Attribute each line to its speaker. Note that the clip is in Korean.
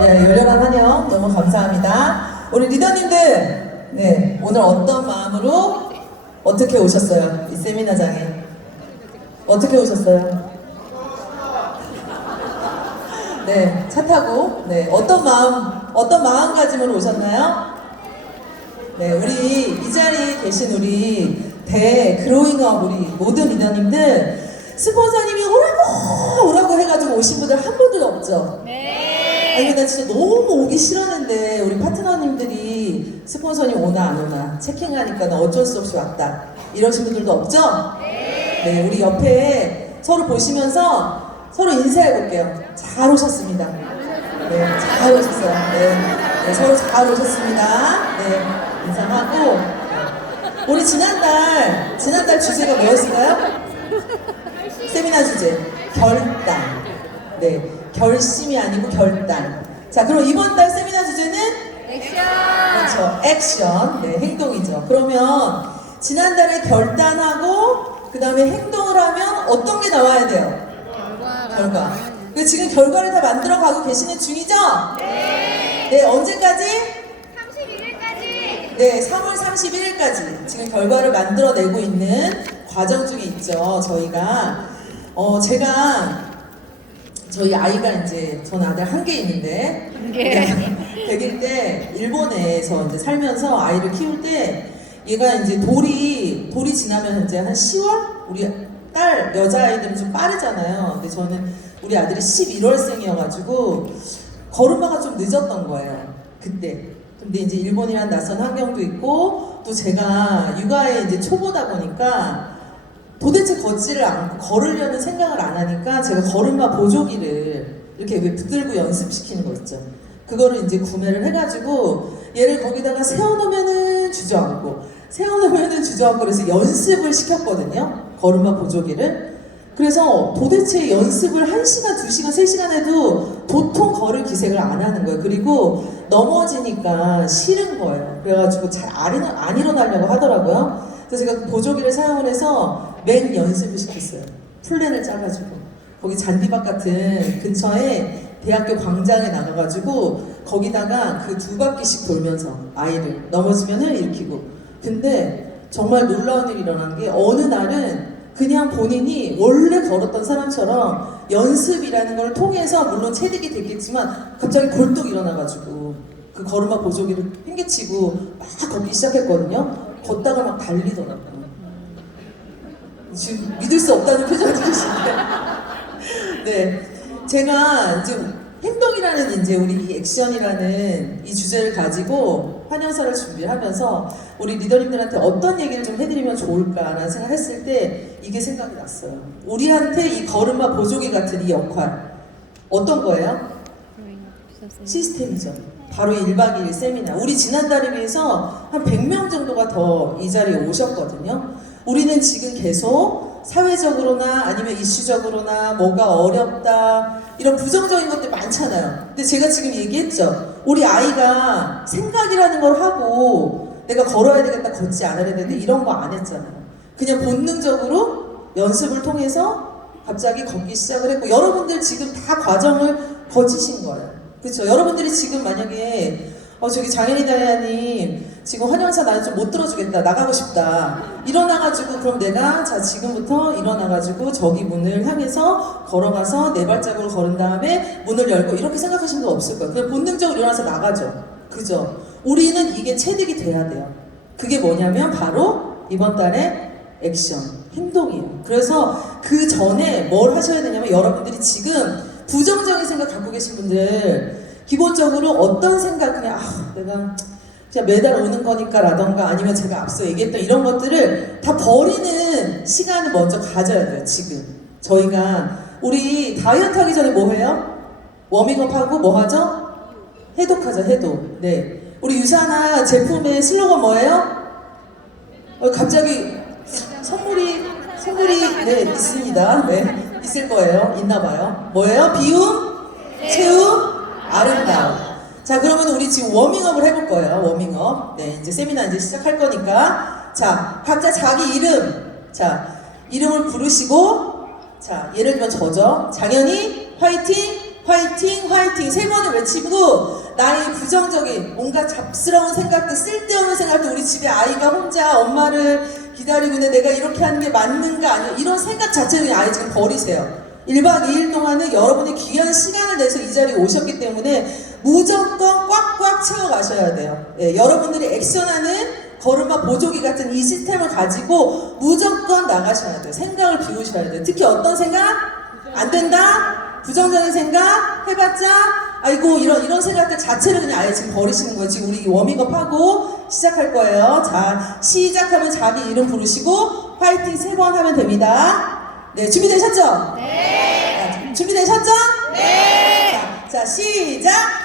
Speaker 1: 네, 열렬한 환영 너무 감사합니다. 우리 리더님들, 네, 오늘 어떤 마음으로 어떻게 오셨어요? 이 세미나장에. 어떻게 오셨어요? 네, 차 타고, 네, 어떤 마음, 어떤 마음가짐으로 오셨나요? 네, 우리 이 자리에 계신 우리 대 그로잉업 우리 모든 리더님들 스폰서님이 오라고 오라고 해가지고 오신 분들 한 분도 없죠?
Speaker 2: 네.
Speaker 1: 아니 나 진짜 너무 오기 싫었는데 우리 파트너님들이 스폰서님 오나 안 오나 체킹하니까 나 어쩔 수 없이 왔다. 이러신 분들도 없죠? 네 우리 옆에 서로 보시면서 서로 인사해 볼게요. 잘 오셨습니다. 네잘 오셨어요. 네, 네 서로 잘 오셨습니다. 네 인사하고. 우리 지난달 지난달 주제가 뭐였을까요? 세미나 주제. 결단. 네 결심이 아니고 결단 자 그럼 이번 달 세미나 주제는
Speaker 2: 액션.
Speaker 1: 그렇죠 액션 네 행동이죠 그러면 지난달에 결단하고 그 다음에 행동을 하면 어떤 게 나와야 돼요.
Speaker 2: 결과
Speaker 1: 그 지금 결과를 다 만들어 가고 계시는 중이죠 네 언제까지
Speaker 2: 31일까지.
Speaker 1: 네, 3월 31일까지 지금 결과를 만들어내고 있는 과정 중에 있죠. 저희가 어 제가 저희 아이가 이제 전 아들 한 개 있는데
Speaker 2: 한 개.
Speaker 1: 100일 때 일본에서 이제 살면서 아이를 키울 때 얘가 이제 돌이 돌이 지나면 이제 한 10월 우리 딸 여자 아이들은 좀 빠르잖아요. 근데 저는 우리 아들이 11월생이어가지고 걸음마가 좀 늦었던 거예요. 그때. 근데 이제 일본이란 낯선 환경도 있고 또 제가 육아에 이제 초보다 보니까 도대체 걷지를 않고 걸으려는 생각을 안 하니까 제가 걸음마 보조기를 이렇게 왜 붙들고 연습시키는 거 있죠. 그거를 이제 구매를 해가지고 얘를 거기다가 세워놓으면은 주저앉고 세워놓으면은 주저앉고 그래서 연습을 시켰거든요. 걸음마 보조기를. 그래서 도대체 연습을 1시간, 2시간, 3시간 해도 도통 걸을 기색을 안 하는 거예요. 그리고 넘어지니까 싫은 거예요. 그래가지고 잘 안 일어- 안 일어나려고 하더라고요. 그래서 제가 그 보조기를 사용을 해서 맨 연습을 시켰어요. 플랜을 짜가지고. 거기 잔디밭 같은 근처에 대학교 광장에 나가가지고 거기다가 그 두 바퀴씩 돌면서 아이를 넘어지면은 일으키고. 근데 정말 놀라운 일이 일어난 게 어느 날은 그냥 본인이 원래 걸었던 사람처럼 연습이라는 걸 통해서 물론 체득이 됐겠지만 갑자기 벌떡 일어나가지고 그 걸음마 보조기를 팽개치고 막 걷기 시작했거든요. 걷다가 막 달리더라고요. 지금 믿을 수 없다는 표정 지으시는데. 네. 제가 이제 행동이라는 이제 우리 이 액션이라는 이 주제를 가지고 환영사를 준비하면서 우리 리더님들한테 어떤 얘기를 좀 해드리면 좋을까라는 생각을 했을 때 이게 생각이 났어요. 우리한테 이 걸음마 보조기 같은 이 역할 어떤 거예요? 시스템이죠. 바로 1박 2일 세미나. 우리 지난달에 비해서 한 100명 정도가 더 이 자리에 오셨거든요. 우리는 지금 계속 사회적으로나 아니면 이슈적으로나 뭐가 어렵다 이런 부정적인 것들 많잖아요. 근데 제가 지금 얘기했죠. 우리 아이가 생각이라는 걸 하고 내가 걸어야 되겠다, 걷지 않아야 되는데 이런 거 안 했잖아요. 그냥 본능적으로 연습을 통해서 갑자기 걷기 시작을 했고 여러분들 지금 다 과정을 거치신 거예요. 그렇죠? 여러분들이 지금 만약에 어 저기 장현이 다이아님 지금 환영사 나는 좀 못 들어주겠다 나가고 싶다 일어나가지고 그럼 내가 자 지금부터 일어나가지고 저기 문을 향해서 걸어가서 네 발자국을 걸은 다음에 문을 열고 이렇게 생각하시는 분 없을 거예요. 그냥 본능적으로 일어나서 나가죠. 그죠? 우리는 이게 체득이 돼야 돼요. 그게 뭐냐면 바로 이번 달에 액션, 행동이에요. 그래서 그 전에 뭘 하셔야 되냐면 여러분들이 지금 부정적인 생각 갖고 계신 분들 기본적으로 어떤 생각 그냥 아 내가 그냥 매달 오는 거니까라던가 아니면 제가 앞서 얘기했던 이런 것들을 다 버리는 시간을 먼저 가져야 돼요 지금 저희가 우리 다이어트 하기 전에 뭐 해요? 워밍업 하고 뭐 하죠? 해독하죠 해독 네 우리 유사나 제품의 슬로건 뭐예요? 어, 갑자기 선물이 선물이 네 있습니다. 네 있을 거예요. 있나 봐요. 뭐예요? 비움, 채움, 아름다움. 자 그러면 우리 지금 워밍업을 해볼 거예요. 워밍업. 네 이제 세미나 이제 시작할 거니까 자 각자 자기 이름 자 이름을 부르시고 자 예를 들면 저죠. 장현이 화이팅 화이팅 화이팅 세 번을 외치고 나의 부정적인 뭔가 잡스러운 생각들 쓸데없는 생각들 우리 집에 아이가 혼자 엄마를 기다리고 있는데 내가 이렇게 하는 게 맞는가 아니야 이런 생각 자체를 아예 지금 버리세요 1박 2일 동안은 여러분이 귀한 시간을 내서 이 자리에 오셨기 때문에 무조건 꽉꽉 채워가셔야 돼요 예, 여러분들이 액션하는 걸음마 보조기 같은 이 시스템을 가지고 무조건 나가셔야 돼요 생각을 비우셔야 돼요 특히 어떤 생각? 안 된다? 부정적인 생각? 해봤자? 아이고 이런 이런 생각들 자체를 그냥 아예 지금 버리시는 거예요. 지금 우리 워밍업 하고 시작할 거예요. 자 시작하면 자기 이름 부르시고 화이팅 세 번 하면 됩니다. 네 준비되셨죠? 네. 준비되셨죠? 네. 자, 자 시작.